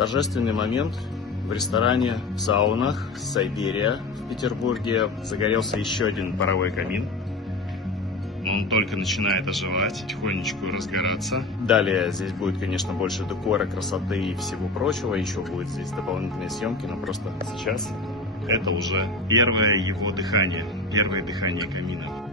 Торжественный момент в ресторане в саунах Сайберия в Петербурге. Загорелся еще один паровой камин. Он только начинает оживать, потихонечку разгораться. Далее здесь будет, конечно, больше декора, красоты и всего прочего. Еще будет здесь дополнительные съемки, но просто сейчас это уже первое его дыхание, первое дыхание камина.